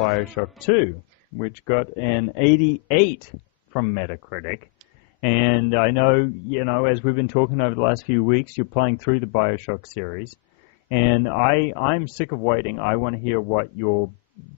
Bioshock 2, which got an 88 from Metacritic. And I know, as we've been talking over the last few weeks, you're playing through the Bioshock series. And I'm sick of waiting. I want to hear what your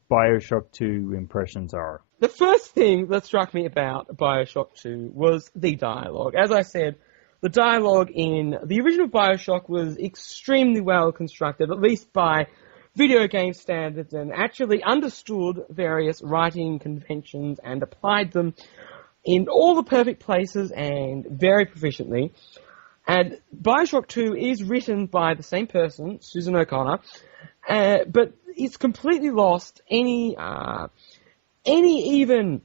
Bioshock 2 impressions are. The first thing that struck me about Bioshock 2 was the dialogue. As I said, the dialogue in the original Bioshock was extremely well constructed, at least by video game standards, and actually understood various writing conventions and applied them in all the perfect places and very proficiently. And Bioshock 2 is written by the same person, Susan O'Connor, but it's completely lost any even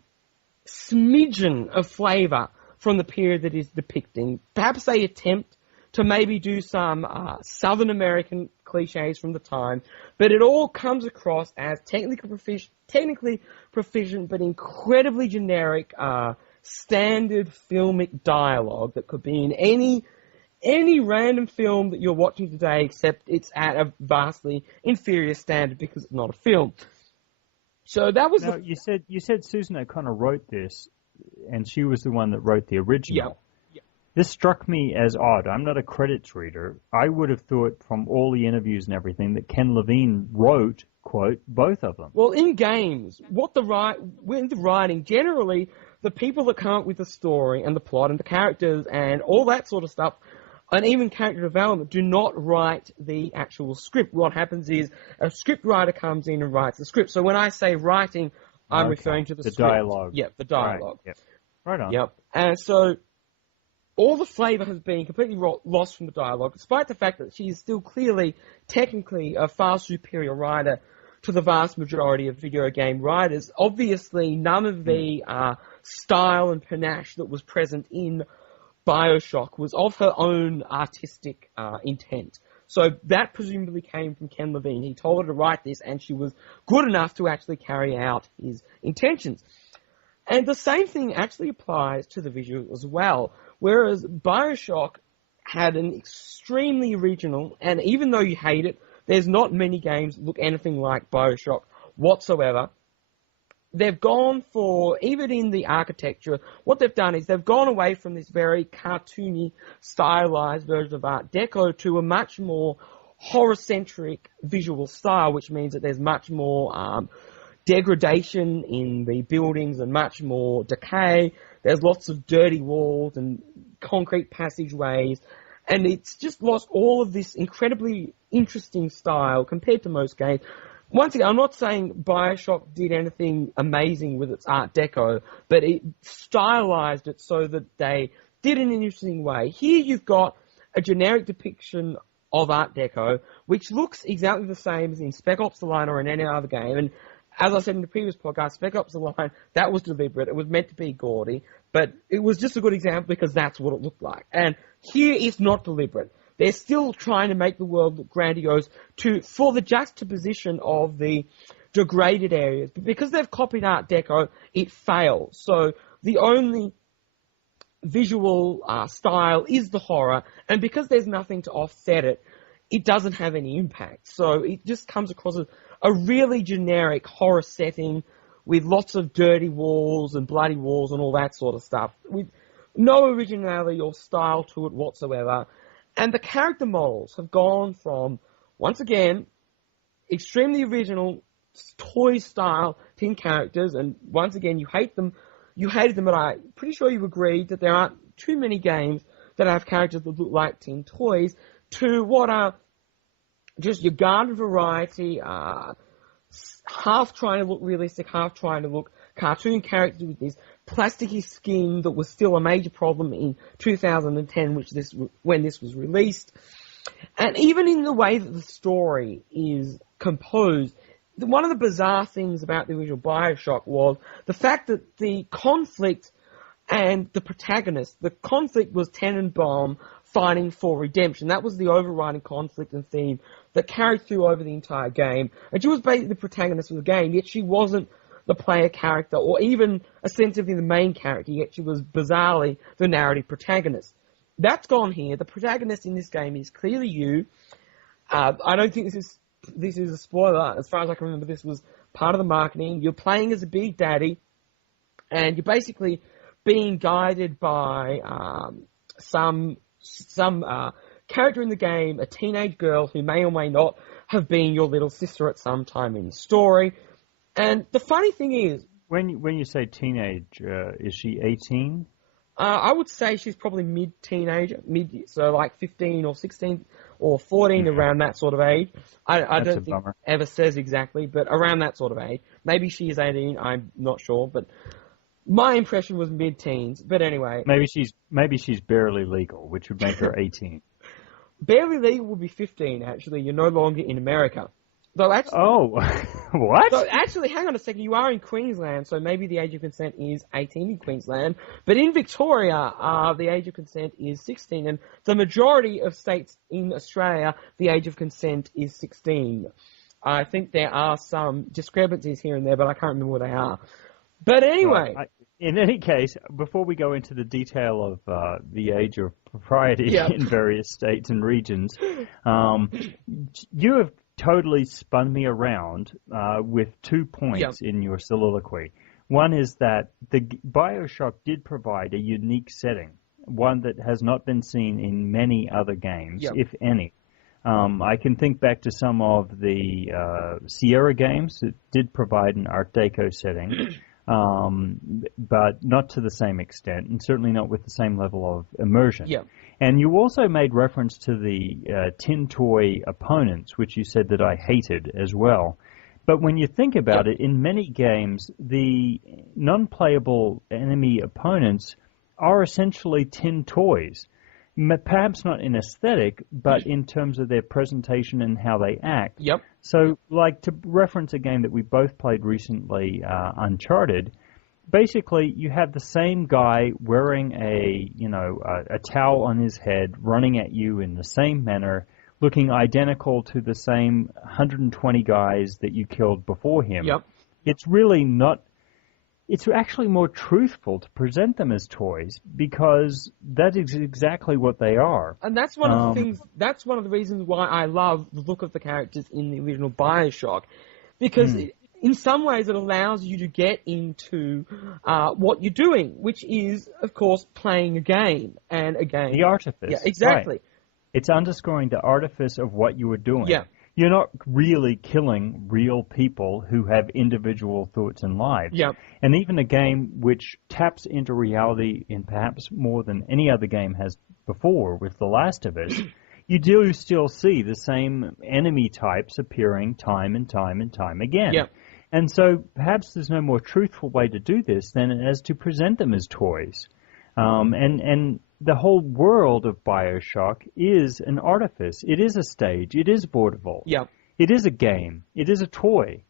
smidgen of flavour from the period that is depicting. Perhaps they attempt to maybe do some Southern American cliches from the time, but it all comes across as technically proficient but incredibly generic standard filmic dialogue that could be in any random film that you're watching today, except it's at a vastly inferior standard because it's not a film. So that was you said Susan O'Connor wrote this, and she was the one that wrote the original. Yeah. This struck me as odd. I'm not a credits reader. I would have thought from all the interviews and everything that Ken Levine wrote, quote, both of them. Well, in games, with the writing, generally, the people that come up with the story and the plot and the characters and all that sort of stuff, and even character development, do not write the actual script. What happens is a script writer comes in and writes the script. So when I say writing, I'm referring to the script. Dialogue. Yep, the dialogue. Right. Yep. Right on. Yep. And so all the flavour has been completely lost from the dialogue, despite the fact that she is still clearly, technically, a far superior writer to the vast majority of video game writers. Obviously, none of the style and panache that was present in Bioshock was of her own artistic intent. So that presumably came from Ken Levine. He told her to write this, and she was good enough to actually carry out his intentions. And the same thing actually applies to the visual as well. Whereas Bioshock had an extremely original, and even though you hate it, there's not many games that look anything like Bioshock whatsoever. They've gone for, even in the architecture, what they've done is they've gone away from this very cartoony, stylized version of Art Deco to a much more horror-centric visual style, which means that there's much more degradation in the buildings and much more decay. There's lots of dirty walls and concrete passageways, and it's just lost all of this incredibly interesting style compared to most games. Once again, I'm not saying Bioshock did anything amazing with its Art Deco, but it stylized it so that they did it in an interesting way. Here you've got a generic depiction of Art Deco, which looks exactly the same as in Spec Ops: The Line or in any other game. And as I said in the previous podcast, Spec Ops: The Line, that was deliberate. It was meant to be gaudy, but it was just a good example because that's what it looked like. And here it's not deliberate. They're still trying to make the world look grandiose for the juxtaposition of the degraded areas. But because they've copied Art Deco, it fails. So the only visual style is the horror, and because there's nothing to offset it, it doesn't have any impact. So it just comes across as a really generic horror setting with lots of dirty walls and bloody walls and all that sort of stuff, with no originality or style to it whatsoever. And the character models have gone from, once again, extremely original toy-style teen characters, and once again, you hated them, but I'm pretty sure you agreed that there aren't too many games that have characters that look like teen toys, to what are just your garden variety, half trying to look realistic, half trying to look cartoon characters with this plasticky skin that was still a major problem in 2010, when this was released. And even in the way that the story is composed, one of the bizarre things about the original Bioshock was the fact that the conflict and the protagonist, the conflict was Tenenbaum fighting for redemption. That was the overriding conflict and theme that carried through over the entire game. And she was basically the protagonist of the game, yet she wasn't the player character, or even ostensibly the main character, yet she was bizarrely the narrative protagonist. That's gone here. The protagonist in this game is clearly you. I don't think this is a spoiler. As far as I can remember, this was part of the marketing. You're playing as a big daddy, and you're basically being guided by some character in the game, a teenage girl who may or may not have been your little sister at some time in the story. And the funny thing is, when you say teenage, is she 18? I would say she's probably mid-teenager, so like 15 or 16 or 14, around that sort of age. I don't think it ever says exactly, but around that sort of age. Maybe she is 18, I'm not sure, but my impression was mid-teens. But anyway. Maybe she's barely legal, which would make her 18. Barely legal would be 15, actually. You're no longer in America. Though actually, what? So actually, hang on a second. You are in Queensland, so maybe the age of consent is 18 in Queensland. But in Victoria, the age of consent is 16. And the majority of states in Australia, the age of consent is 16. I think there are some discrepancies here and there, but I can't remember what they are. But anyway. Well, in any case, before we go into the detail of the age of propriety in various states and regions, you have totally spun me around with 2 points in your soliloquy. One is that the Bioshock did provide a unique setting, one that has not been seen in many other games, if any. I can think back to some of the Sierra games that did provide an Art Deco setting, but not to the same extent, and certainly not with the same level of immersion. And you also made reference to the tin toy opponents, which you said that I hated as well. But when you think about it, in many games, the non-playable enemy opponents are essentially tin toys. Perhaps not in aesthetic, but in terms of their presentation and how they act. So, like, to reference a game that we both played recently, Uncharted, basically you have the same guy wearing a towel on his head, running at you in the same manner, looking identical to the same 120 guys that you killed before him. It's really not... It's actually more truthful to present them as toys, because that is exactly what they are. And that's one of the things. That's one of the reasons why I love the look of the characters in the original Bioshock, because in some ways it allows you to get into what you're doing, which is, of course, playing a game. And a game. The artifice. Yeah, exactly. Right. It's underscoring the artifice of what you were doing. You're not really killing real people who have individual thoughts and lives. And even a game which taps into reality in perhaps more than any other game has before with The Last of Us, you do still see the same enemy types appearing time and time and time again. And so perhaps there's no more truthful way to do this than as to present them as toys. And the whole world of Bioshock is an artifice. It is a stage. It is vaudeville. It is a game. It is a toy.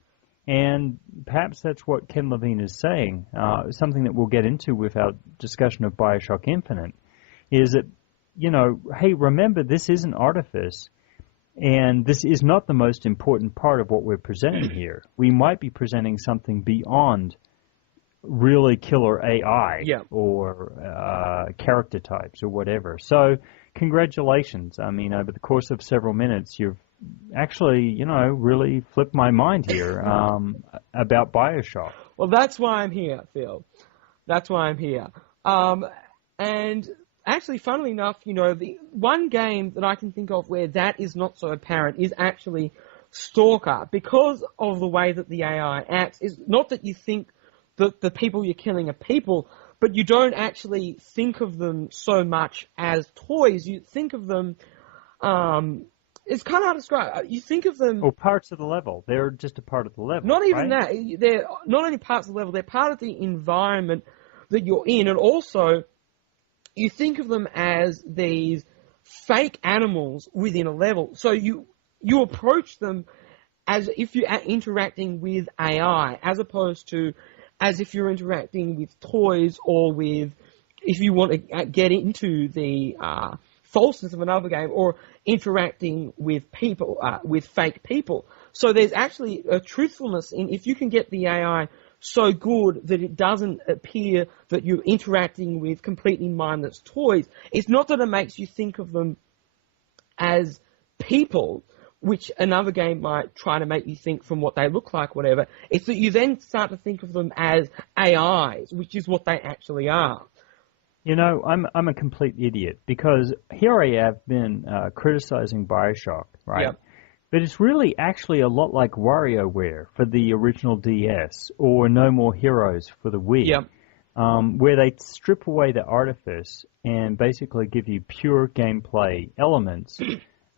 And perhaps that's what Ken Levine is saying, something that we'll get into with our discussion of Bioshock Infinite, is that, hey, remember, this is an artifice, and this is not the most important part of what we're presenting here. We might be presenting something beyond really killer AI or character types or whatever. So congratulations. I mean, over the course of several minutes, you've actually, really flipped my mind here about Bioshock. Well, that's why I'm here, Phil. That's why I'm here. And actually, funnily enough, the one game that I can think of where that is not so apparent is actually Stalker, because of the way that the AI acts. Is not that you think that the people you're killing are people, but you don't actually think of them so much as toys. You think of them, it's kind of hard to describe. You think of them... Or parts of the level. They're just a part of the level, Not even right? that. They're not only parts of the level, they're part of the environment that you're in, and also you think of them as these fake animals within a level. So you approach them as if you're interacting with AI, as opposed to as if you're interacting with toys, or with, if you want to get into the falseness of another game, or interacting with people, with fake people. So there's actually a truthfulness in, if you can get the AI so good that it doesn't appear that you're interacting with completely mindless toys, it's not that it makes you think of them as people, which another game might try to make you think from what they look like, whatever. It's that you then start to think of them as AIs, which is what they actually are. You know, I'm a complete idiot because here I have been criticizing Bioshock, right? Yep. But it's really actually a lot like WarioWare for the original DS or No More Heroes for the Wii, Yep. where they strip away the artifice and basically give you pure gameplay elements.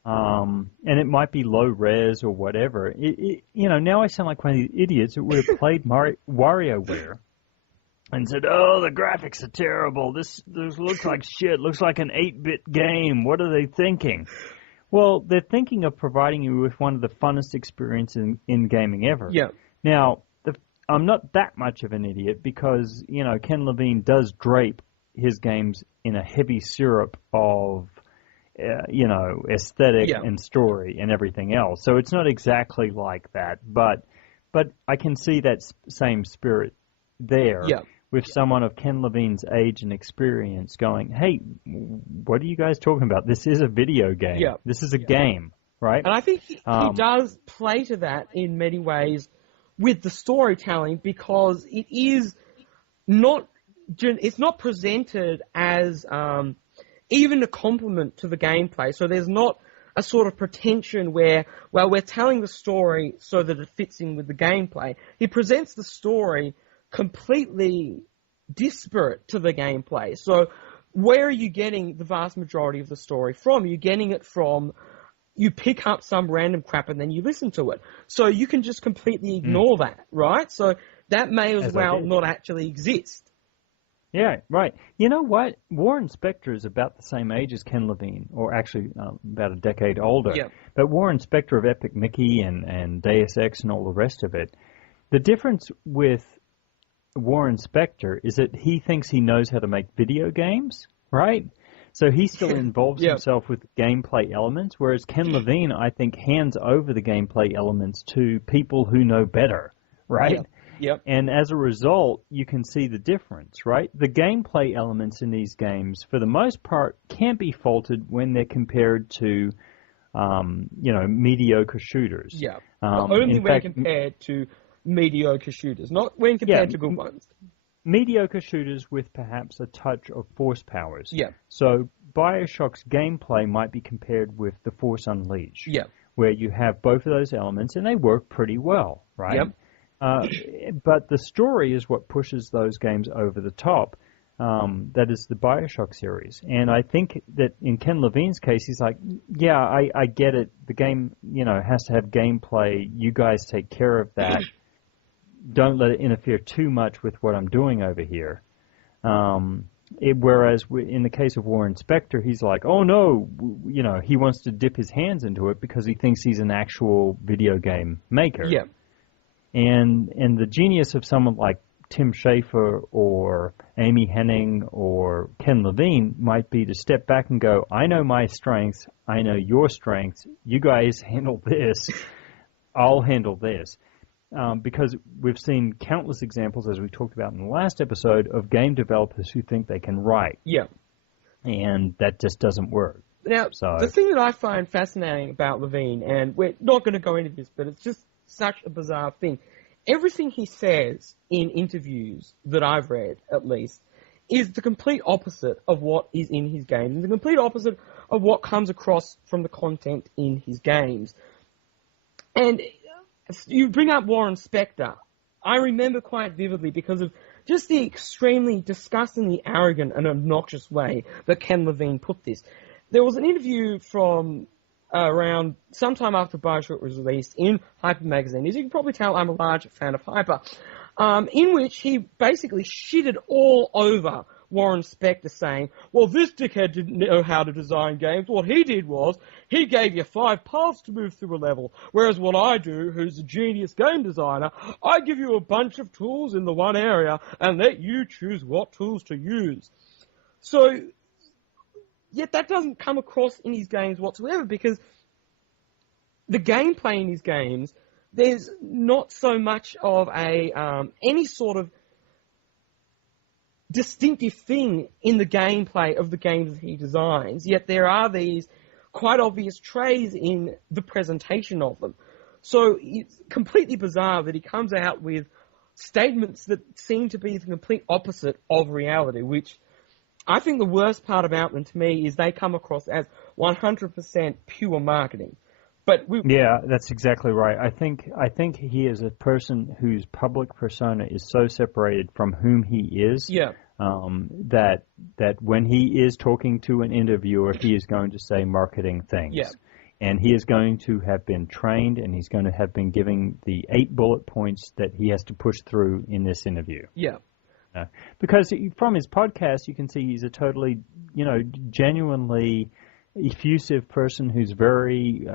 And it might be low res or whatever. Now I sound like one of the idiots that would have played WarioWare and said, "Oh, the graphics are terrible. This looks like shit. Looks like an 8-bit game. What are they thinking?" Well, they're thinking of providing you with one of the funnest experiences in gaming ever. Yeah. Now, I'm not that much of an idiot because, Ken Levine does drape his games in a heavy syrup of, aesthetic and story and everything else. So it's not exactly like that, but I can see that same spirit there. Yeah. With someone of Ken Levine's age and experience going, hey, what are you guys talking about? This is a video game. Yeah. This is a game, right? And I think he does play to that in many ways with the storytelling because it is it's not presented as even a compliment to the gameplay. So there's not a sort of pretension where, well, we're telling the story so that it fits in with the gameplay. He presents the story completely disparate to the gameplay. So where are you getting the vast majority of the story from? You're getting it from, you pick up some random crap and then you listen to it. So you can just completely ignore that, right? So that may as well not actually exist. Yeah, right. You know what? Warren Spector is about the same age as Ken Levine, or actually about a decade older. Yeah. But Warren Spector of Epic Mickey and Deus Ex and all the rest of it, the difference with Warren Spector is that he thinks he knows how to make video games, right? So he still involves himself with gameplay elements, whereas Ken Levine, I think, hands over the gameplay elements to people who know better, right? Yep. And as a result, you can see the difference, right? The gameplay elements in these games, for the most part, can't be faulted when they're compared to, mediocre shooters. Yeah. Only when compared to mediocre shooters, not when compared to good ones. Mediocre shooters with perhaps a touch of Force powers. Yeah. So Bioshock's gameplay might be compared with The Force Unleashed. Yeah. Where you have both of those elements and they work pretty well, right? Yep. But the story is what pushes those games over the top. That is the Bioshock series. And I think that in Ken Levine's case, he's like, yeah, I get it. The game, has to have gameplay. You guys take care of that. Don't let it interfere too much with what I'm doing over here. Whereas in the case of Warren Spector, he's like, oh no, he wants to dip his hands into it because he thinks he's an actual video game maker. Yeah. And the genius of someone like Tim Schafer or Amy Hennig or Ken Levine might be to step back and go, I know my strengths, I know your strengths, you guys handle this, I'll handle this. Because we've seen countless examples, as we talked about in the last episode, of game developers who think they can write. Yeah. And that just doesn't work. Now, the thing that I find fascinating about Levine, and we're not going to go into this, but it's just such a bizarre thing. Everything he says in interviews that I've read, at least, is the complete opposite of what is in his games, and the complete opposite of what comes across from the content in his games. And you bring up Warren Spector. I remember quite vividly because of just the extremely disgustingly arrogant and obnoxious way that Ken Levine put this. There was an interview from around sometime after Bioshock was released in Hyper Magazine. As you can probably tell, I'm a large fan of Hyper, in which he basically shitted all over Warren Spector, saying, well, this dickhead didn't know how to design games. What he did was, he gave you 5 paths to move through a level, whereas what I do, who's a genius game designer, I give you a bunch of tools in the one area and let you choose what tools to use. So, yet that doesn't come across in his games whatsoever, because the gameplay in his games, there's not so much of any sort of distinctive thing in the gameplay of the games that he designs, yet there are these quite obvious trays in the presentation of them. So it's completely bizarre that he comes out with statements that seem to be the complete opposite of reality, which I think the worst part about them to me is they come across as 100% pure marketing. But yeah, that's exactly right. I think he is a person whose public persona is so separated from whom he is. Yeah. That when he is talking to an interviewer, he is going to say marketing things. Yeah. And he is going to have been trained, and he's going to have been giving the 8 bullet points that he has to push through in this interview. Yeah. Because from his podcast, you can see he's a totally, genuinely effusive person who's very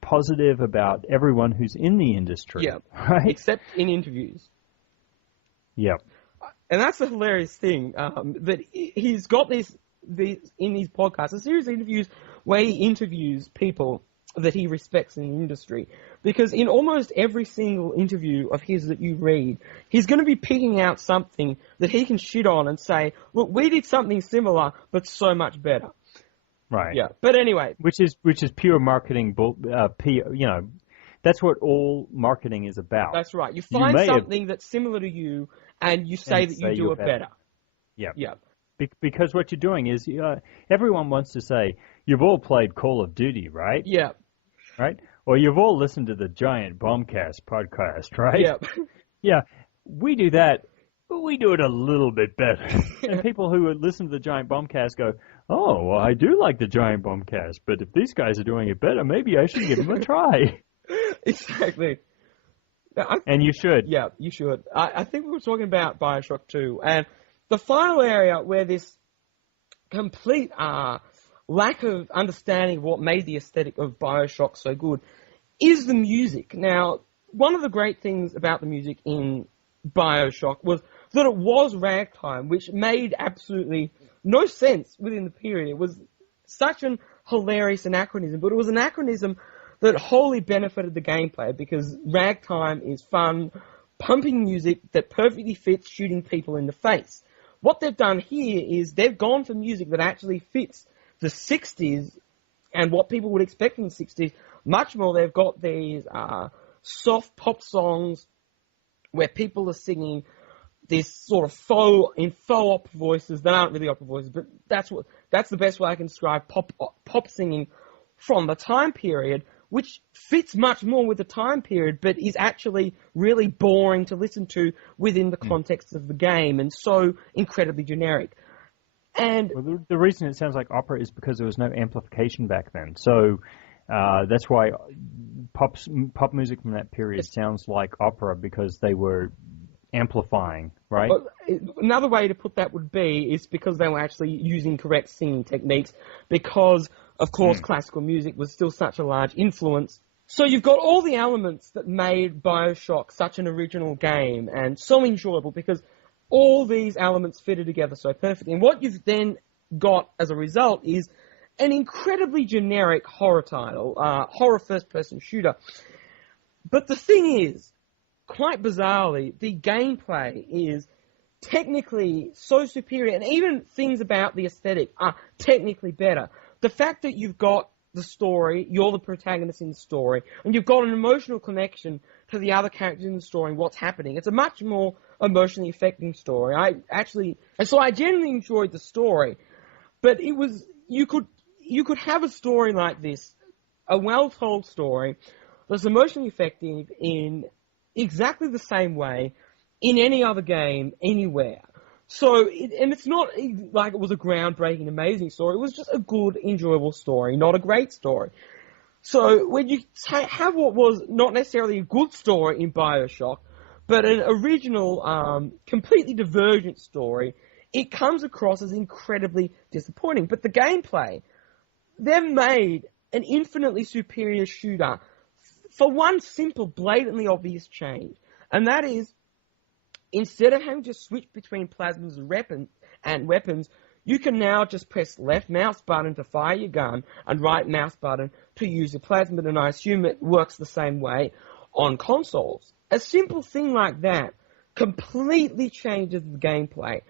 positive about everyone who's in the industry. Yeah. Right? Except in interviews. Yeah. And that's the hilarious thing, that he's got these in his podcast, a series of interviews where he interviews people that he respects in the industry. Because in almost every single interview of his that you read, he's going to be picking out something that he can shit on and say, look, we did something similar, but so much better. Right. Yeah. But anyway. Which is pure marketing, that's what all marketing is about. That's right. You find something that's similar to you, and you say that you do it better. Yeah. Yeah. Because what you're doing is, everyone wants to say, you've all played Call of Duty, right? Yeah. Right? Or you've all listened to the Giant Bombcast podcast, right? Yeah. Yeah. We do that, but we do it a little bit better. And people who listen to the Giant Bombcast go, oh, well, I do like the Giant Bombcast, but if these guys are doing it better, maybe I should give them a try. Exactly. And you should. Yeah, you should. I think we were talking about Bioshock 2, and the final area where this complete lack of understanding of what made the aesthetic of Bioshock so good is the music. Now, one of the great things about the music in Bioshock was that it was ragtime, which made absolutely no sense within the period. It was such an hilarious anachronism, but it was an anachronism that wholly benefited the gameplay because ragtime is fun, pumping music that perfectly fits shooting people in the face. What they've done here is they've gone for music that actually fits the 60s and what people would expect in the 60s much more. They've got these soft pop songs where people are singing this sort of faux opera voices that aren't really opera voices, but that's the best way I can describe pop singing from the time period, which fits much more with the time period, but is actually really boring to listen to within the context of the game, and so incredibly generic. And the reason it sounds like opera is because there was no amplification back then. So that's why pop music from that period sounds like opera, because they were amplifying, right? Another way to put that would be is because they were actually using correct singing techniques, because, of course, classical music was still such a large influence. So you've got all the elements that made Bioshock such an original game and so enjoyable, because all these elements fitted together so perfectly. And what you've then got as a result is an incredibly generic horror title, horror first-person shooter. But the thing is, quite bizarrely, the gameplay is technically so superior, and even things about the aesthetic are technically better. The fact that you've got the story, you're the protagonist in the story, and you've got an emotional connection to the other characters in the story and what's happening. It's a much more emotionally affecting story. I genuinely enjoyed the story, but it was, you could have a story like this, a well-told story that's emotionally effective in exactly the same way in any other game, anywhere. So, and it's not like it was a groundbreaking, amazing story. It was just a good, enjoyable story, not a great story. So, when you have what was not necessarily a good story in Bioshock, but an original, completely divergent story, it comes across as incredibly disappointing. But the gameplay, they've made an infinitely superior shooter for one simple, blatantly obvious change. And that is, instead of having to switch between plasmas and weapons, you can now just press left mouse button to fire your gun and right mouse button to use your plasma, and I assume it works the same way on consoles. A simple thing like that completely changes the gameplay.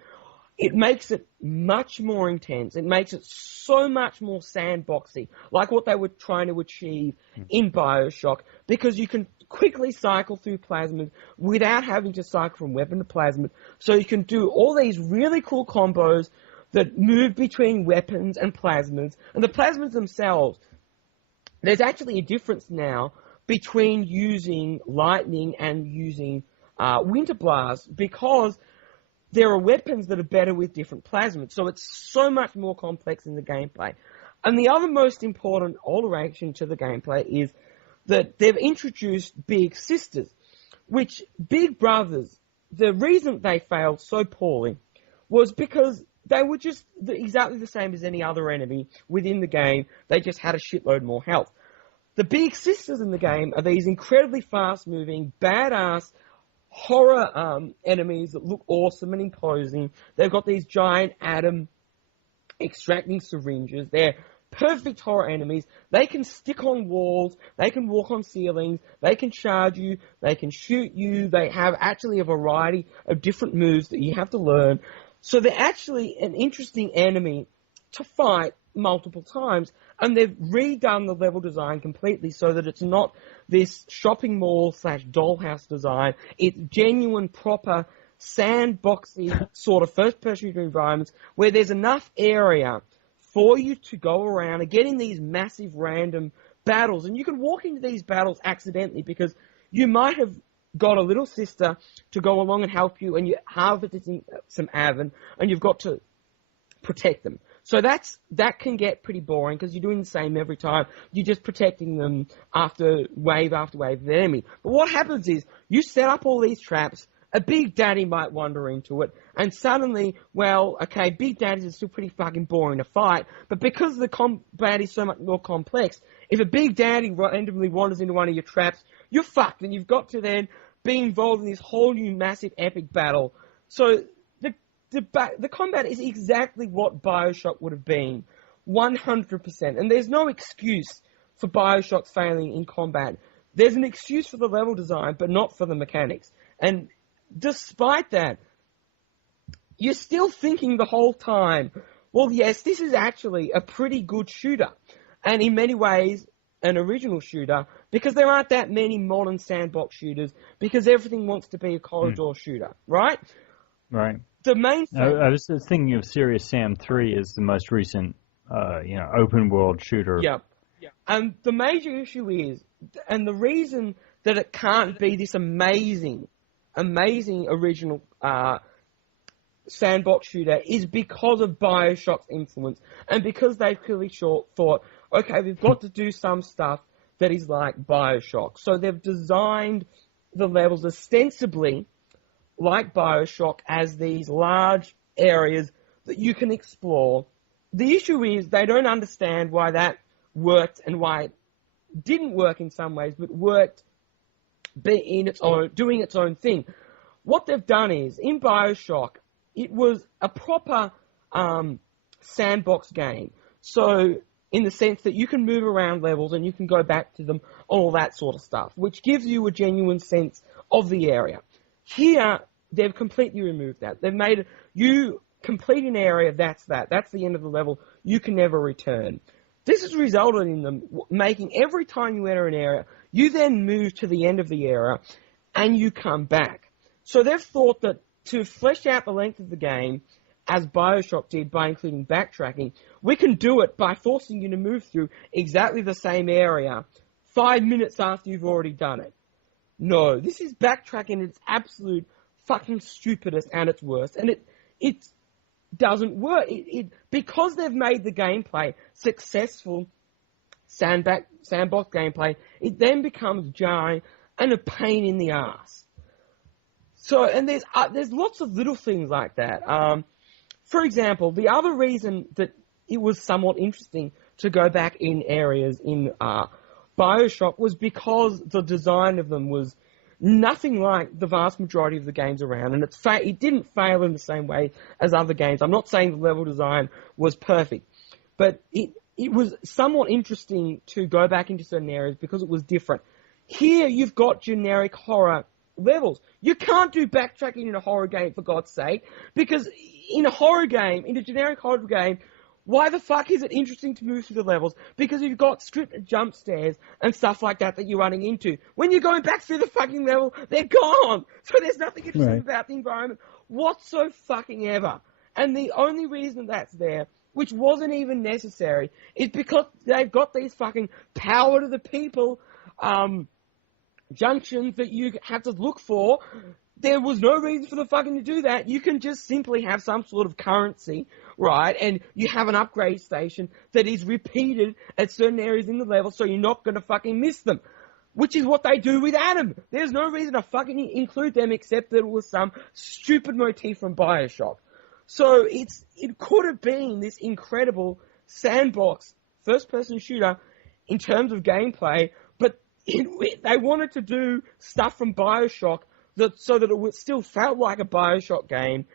it makes it much more intense. It makes it so much more sandboxy, like what they were trying to achieve in Bioshock, because you can quickly cycle through plasmids without having to cycle from weapon to plasmid. So you can do all these really cool combos that move between weapons and plasmids. And the plasmids themselves, there's actually a difference now between using lightning and using winter blast, because there are weapons that are better with different plasmids. So it's so much more complex in the gameplay. And the other most important alteration to the gameplay is that they've introduced big sisters, which big brothers, the reason they failed so poorly was because they were just exactly the same as any other enemy within the game. They just had a shitload more health. The big sisters in the game are these incredibly fast-moving, badass horror enemies that look awesome and imposing. They've got these giant atom extracting syringes. They're perfect horror enemies. They can stick on walls. They can walk on ceilings. They can charge you. They can shoot you. They have actually a variety of different moves that you have to learn. So they're actually an interesting enemy to fight multiple times, and they've redone the level design completely so that it's not this shopping mall / dollhouse design. It's genuine, proper, sandboxy sort of first-person shooter environments where there's enough area for you to go around and get in these massive random battles. And you can walk into these battles accidentally because you might have got a little sister to go along and help you, and you harvested some Avon, and you've got to protect them. So that can get pretty boring because you're doing the same every time. You're just protecting them after wave of the enemy. But what happens is you set up all these traps, a Big Daddy might wander into it, and suddenly, well, okay, Big Daddies are still pretty fucking boring to fight, but because the combat is so much more complex, if a Big Daddy randomly wanders into one of your traps, you're fucked, and you've got to then be involved in this whole new massive epic battle. So the combat is exactly what Bioshock would have been, 100%. And there's no excuse for Bioshock failing in combat. There's an excuse for the level design, but not for the mechanics. And despite that, you're still thinking the whole time, well, yes, this is actually a pretty good shooter. And in many ways, an original shooter, because there aren't that many modern sandbox shooters, because everything wants to be a corridor shooter, right? Right. The main thing... I was thinking of Serious Sam 3 as the most recent, open world shooter. Yeah. And the major issue is, and the reason that it can't be this amazing original sandbox shooter is because of Bioshock's influence, and because they've clearly thought, okay, we've got to do some stuff that is like Bioshock. So they've designed the levels ostensibly like Bioshock as these large areas that you can explore. The issue is they don't understand why that worked and why it didn't work in some ways, but worked in its own, doing its own thing. What they've done is, in Bioshock, it was a proper sandbox game. So, in the sense that you can move around levels and you can go back to them, all that sort of stuff, which gives you a genuine sense of the area. Here, they've completely removed that. They've made it, you complete an area, that's that. That's the end of the level. You can never return. This has resulted in them making every time you enter an area, you then move to the end of the area and you come back. So they've thought that to flesh out the length of the game, as Bioshock did by including backtracking, we can do it by forcing you to move through exactly the same area 5 minutes after you've already done it. No, this is backtracking at its absolute fucking stupidest and its worst. And it doesn't work. Because they've made the gameplay successful sandbox gameplay, it then becomes jarring and a pain in the ass. So, and there's lots of little things like that. For example, the other reason that it was somewhat interesting to go back in areas in Bioshock was because the design of them was nothing like the vast majority of the games around, and it didn't fail in the same way as other games. I'm not saying the level design was perfect, but it was somewhat interesting to go back into certain areas because it was different. Here you've got generic horror levels. You can't do backtracking in a horror game, for God's sake, because in a horror game, in a generic horror game, why the fuck is it interesting to move through the levels? Because you've got scripted jump scares and stuff like that you're running into. When you're going back through the fucking level, they're gone. So there's nothing interesting about the environment whatsoever fucking ever. And the only reason that's there, which wasn't even necessary, is because they've got these fucking power to the people junctions that you have to look for. There was no reason for the fucking to do that. You can just simply have some sort of currency, right? And you have an upgrade station that is repeated at certain areas in the level, so you're not going to fucking miss them. Which is what they do with Adam. There's no reason to fucking include them except that it was some stupid motif from Bioshock. So it could have been this incredible sandbox first-person shooter in terms of gameplay, but they wanted to do stuff from Bioshock so that it still felt like a Bioshock game,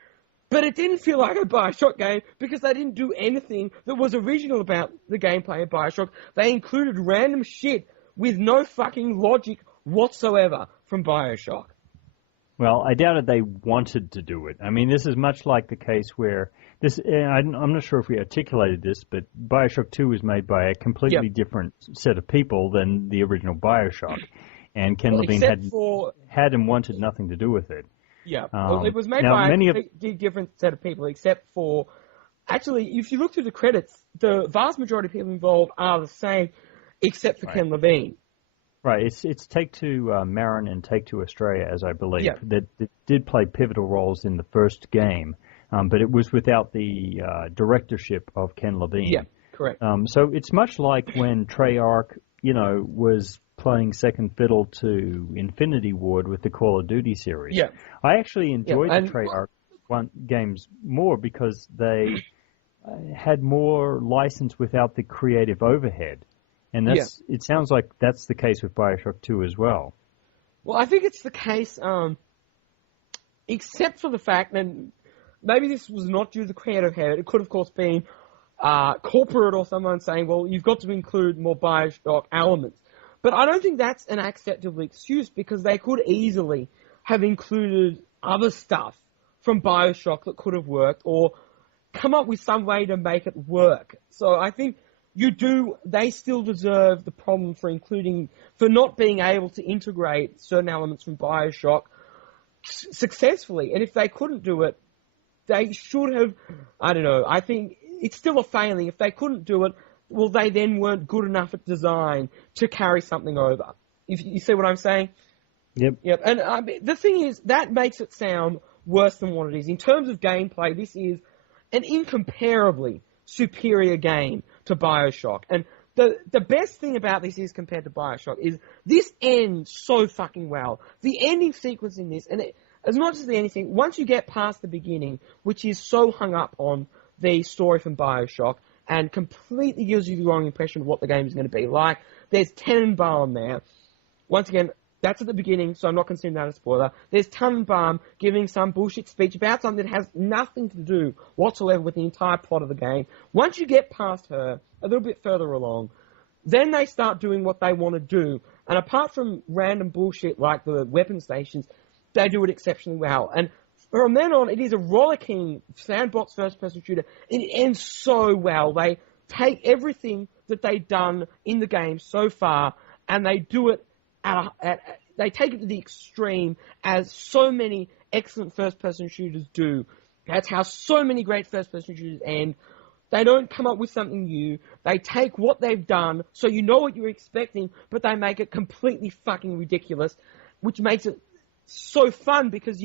but it didn't feel like a Bioshock game because they didn't do anything that was original about the gameplay of Bioshock. They included random shit with no fucking logic whatsoever from Bioshock. Well, I doubted they wanted to do it. I mean, this is much like the case where I'm not sure if we articulated this, but Bioshock 2 was made by a completely different set of people than the original Bioshock. And Ken Levine had and wanted nothing to do with it. Yeah, well, it was made by a completely different set of people, except for... Actually, if you look through the credits, the vast majority of people involved are the same, except for Ken Levine. Right, it's Take-Two Marin and Take-Two Australia, as I believe, that did play pivotal roles in the first game, but it was without the directorship of Ken Levine. Yeah, correct. So it's much like when Treyarch, was playing second fiddle to Infinity Ward with the Call of Duty series. Yeah. I actually enjoyed the Treyarch games more because they had more license without the creative overhead. And it sounds like that's the case with Bioshock 2 as well. Well, I think it's the case, except for the fact that maybe this was not due to the creative head. It could, of course, been corporate or someone saying, well, you've got to include more Bioshock elements. But I don't think that's an acceptable excuse because they could easily have included other stuff from Bioshock that could have worked or come up with some way to make it work. So I think they still deserve the problem for not being able to integrate certain elements from Bioshock successfully. And if they couldn't do it, they should have, I don't know, I think it's still a failing. If they couldn't do it, well, they then weren't good enough at design to carry something over. If you see what I'm saying? Yep. And the thing is, that makes it sound worse than what it is. In terms of gameplay, this is an incomparably superior game to Bioshock. And the best thing about this is, compared to Bioshock, is this ends so fucking well. The ending sequence in this, and as much as the ending, once you get past the beginning, which is so hung up on the story from Bioshock, and completely gives you the wrong impression of what the game is going to be like. There's Tenenbaum there. Once again, that's at the beginning, so I'm not considering that a spoiler. There's Tenenbaum giving some bullshit speech about something that has nothing to do whatsoever with the entire plot of the game. Once you get past her, a little bit further along, then they start doing what they want to do. And apart from random bullshit like the weapon stations, they do it exceptionally well. And from then on, it is a rollicking sandbox first-person shooter, and it ends so well. They take everything that they've done in the game so far, and they do it they take it to the extreme, as so many excellent first-person shooters do. That's how so many great first-person shooters end. They don't come up with something new. They take what they've done, so you know what you're expecting, but they make it completely fucking ridiculous, which makes it so fun because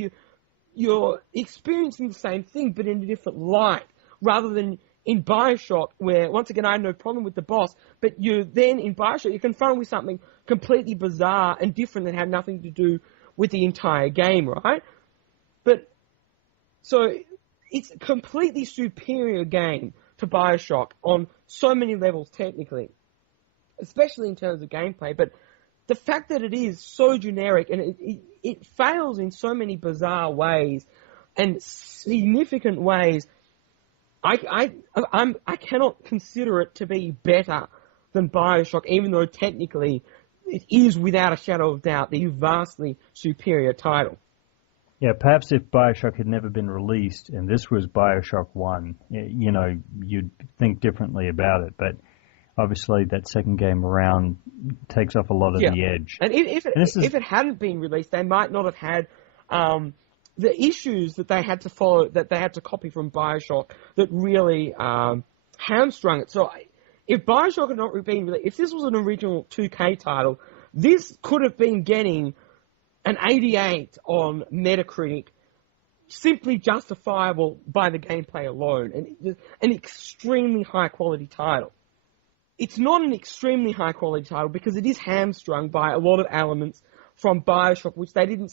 you're experiencing the same thing, but in a different light, rather than in Bioshock, where, once again, I had no problem with the boss, but in Bioshock, you're confronted with something completely bizarre and different that had nothing to do with the entire game, right? So it's a completely superior game to Bioshock on so many levels, technically, especially in terms of gameplay, but the fact that it is so generic and it fails in so many bizarre ways and significant ways, I cannot consider it to be better than Bioshock, even though technically it is without a shadow of doubt the vastly superior title. Yeah, perhaps if Bioshock had never been released and this was Bioshock 1, you know, you'd think differently about it. But obviously that second game around takes off a lot of the edge. And if it hadn't been released, they might not have had the issues that they had to follow, that they had to copy from Bioshock that really hamstrung it. So if Bioshock had not been released, if this was an original 2K title, this could have been getting an 88 on Metacritic, simply justifiable by the gameplay alone, and an extremely high-quality title. It's not an extremely high-quality title because it is hamstrung by a lot of elements from Bioshock, which they didn't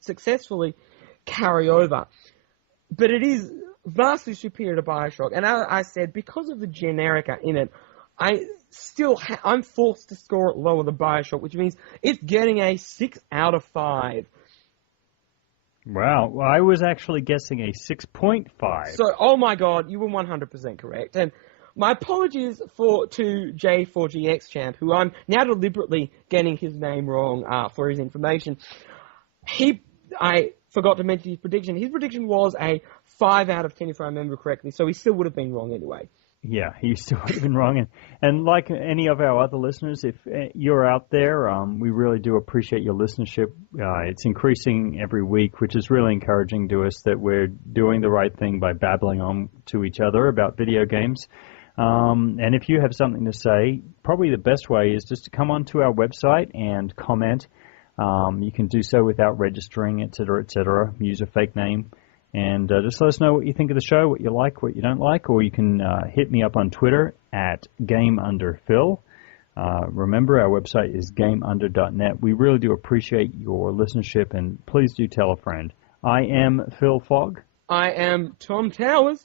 successfully carry over. But it is vastly superior to Bioshock, and as I said, because of the generica in it, I'm forced to score it lower than Bioshock, which means it's getting a 6 out of 5. Wow. Well, I was actually guessing a 6.5. So, oh my God, you were 100% correct. And my apologies to J4GX Champ, who I'm now deliberately getting his name wrong for his information. I forgot to mention his prediction. His prediction was a 5 out of 10, if I remember correctly, so he still would have been wrong anyway. Yeah, he still would have been wrong. And like any of our other listeners, if you're out there, we really do appreciate your listenership. It's increasing every week, which is really encouraging to us that we're doing the right thing by babbling on to each other about video games. And if you have something to say, probably the best way is just to come onto our website and comment. You can do so without registering, et cetera, use a fake name. And just let us know what you think of the show, what you like, what you don't like, or you can hit me up on Twitter at GameUnderPhil. Remember, our website is GameUnder.net. We really do appreciate your listenership, and please do tell a friend. I am Phil Fogg. I am Tom Towers.